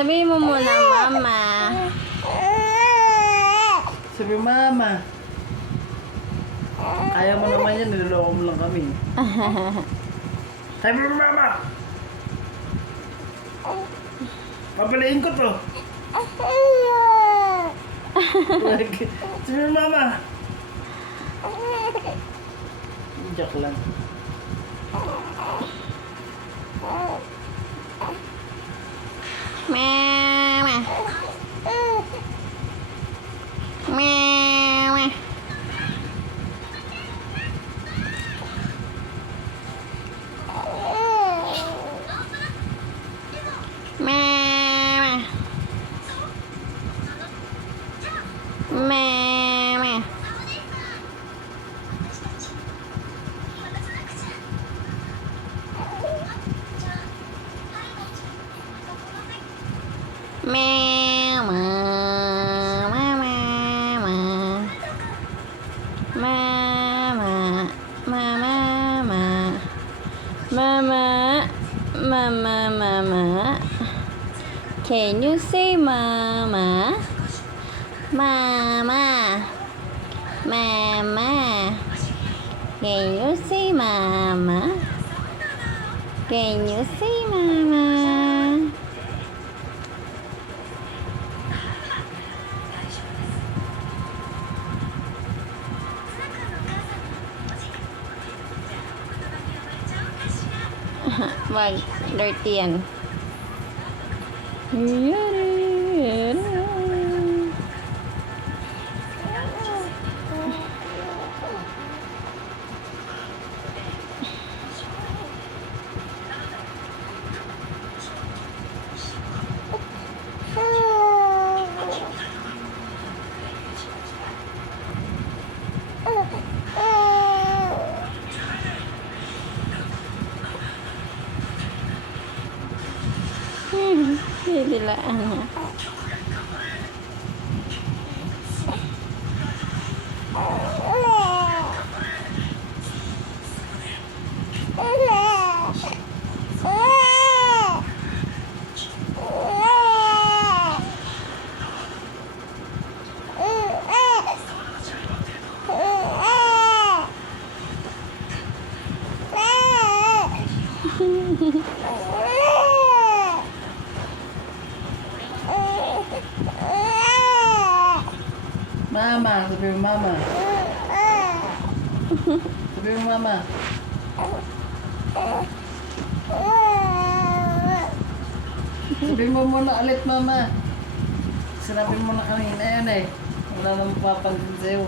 Sabi mo muna, mama. Sabi mama. Kaya mo naman yan, niloloko mo lang kami. Sabi mo mama. Papalain ko to. Sabi mo mama. Joke lang. Mama. Mama. Mama. Mama. Mama. Mama. Mama. Mama. Mama. Mama. Mama. Can you say mama? Mama. Mama. Can you say mama? Can you say mama? Wag, dirty yan. Dilaan niya. Mama, sabi mo mama. Sabi mo mama. Sabi mo muna ulit mama. Sinabi mo na kanina yan eh. Wala nang mapapansin sa'yo.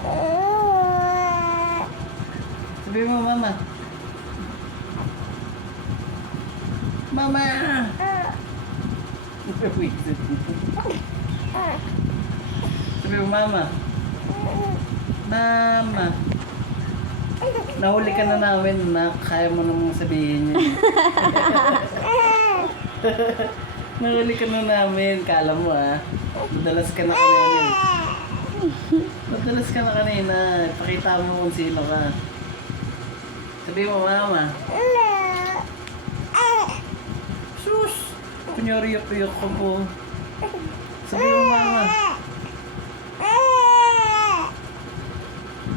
Sabi mo mama. Mama! Sabi mo mama. Mama. Nahuli ka na namin na kaya mo namang sabihin yun. Nahuli ka na namin. Kala mo madalas ka na kanina. Madalas ka na kanina. Pakita mo kung sino ka. Sabi mo mama. Sus! Kunyari yak-yak ko po. Sabi mo mama.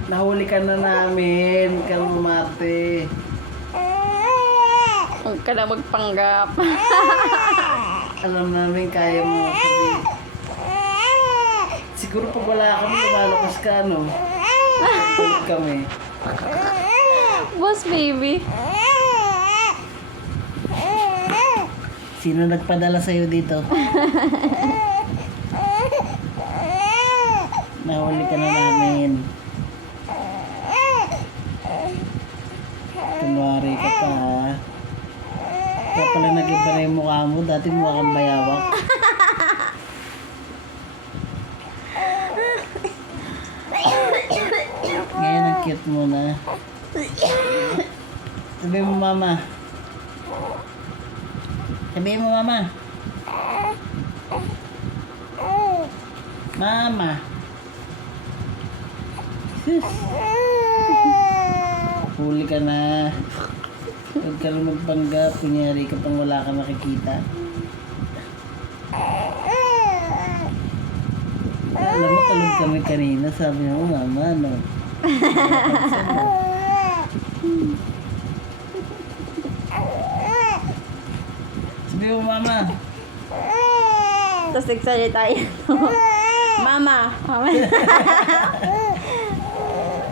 Nahuli ka na namin, kalmate. Huwag ka na magpanggap. Alam namin kaya mo sabi. Siguro pag wala kami, lumalakas ka, no? Tulog kami. Boss baby. Sino nagpadala sa'yo dito? Nahuli ka na namin. Kunwari ka pa, ha? Kaya pala nag-iba na yung mukha mo. Dati mukha kang bayawak. Ngayon ang cute mo na. Sabi mo mama. Sabi mo mama. Mama. Sus. Huli ka na. Huwag ka lang magpanggap. Kunyari ka pang wala ka nakikita. Alam mo, tulog kami kanina. Sabi mo, mama, ano? Sabi mo, mama. Tapos nagsalita yun. Mama. Mama.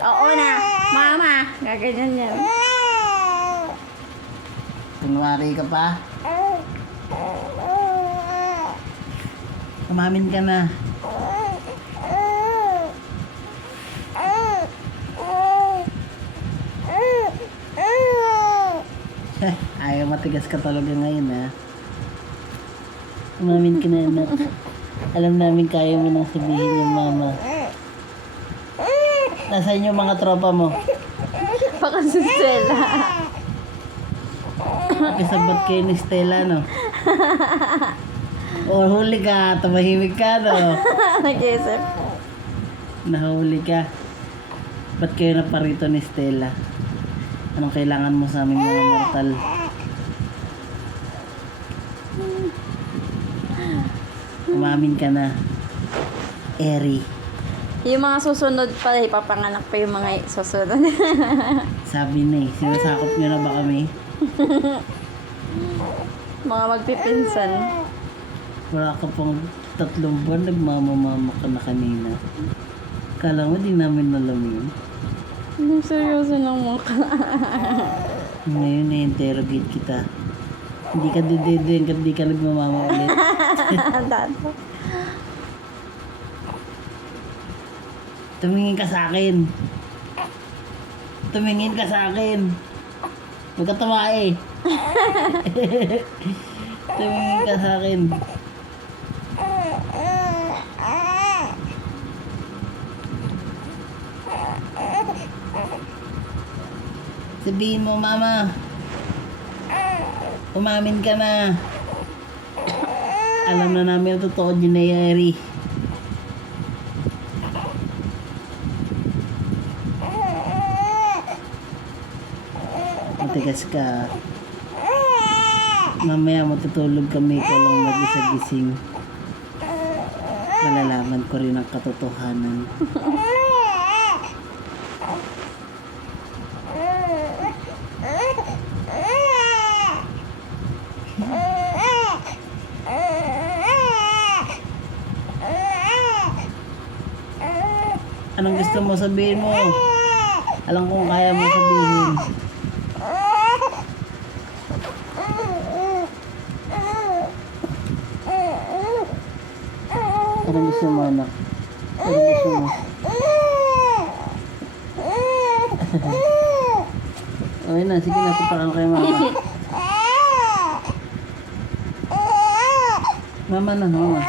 Oo na. Mama. Gaganyan yan. Kunwari ka pa. Kumamin ka na. Ayaw matigas ka talaga ngayon, ha? Kumamin ka na, anak. Alam namin kaya mo nang sabihin yung mama. Nasaan yung mga tropa mo? Baka si Stella. Kasabot kayo ni Stella, no? O huli ka, tumahimik ka, no? Nag-isip. Nahuli ka. Ba't kayo naparito ni Stella? Anong kailangan mo sa aming mga mortal? Umamin ka na. Eri. Yung mga susunod pa, ipapanganak pa yung mga susunod. Sabi na eh, sinasakop nyo na ba kami? Mga magpipinsan. Wala ka pang 3 buwan, nagmamamama ka na kanina. Kala mo di namin alam yun. Ang seryoso ng mukha. Ngayon na-interrogate kita. Hindi ka didedeng at di ka nagmamama ulit. Tato. Tumingin ka sa akin. Tumingin ka sa akin. Huwag ka tumae. Tumingin ka sa akin. Sabihin mo, mama. Umamin ka na. Alam na namin ang totoo din na Eri. Matigas ka. Mamaya matutulog kami, ikaw lang mag-isa gising. Malalaman ko rin ang katotohanan. Anong gusto mo sabihin mo? Alam kong kaya mo sabihin. Anong gusto mo, anak? Anong gusto mo? Okay na, sige na, tupakan kay mama. Mama na, mama.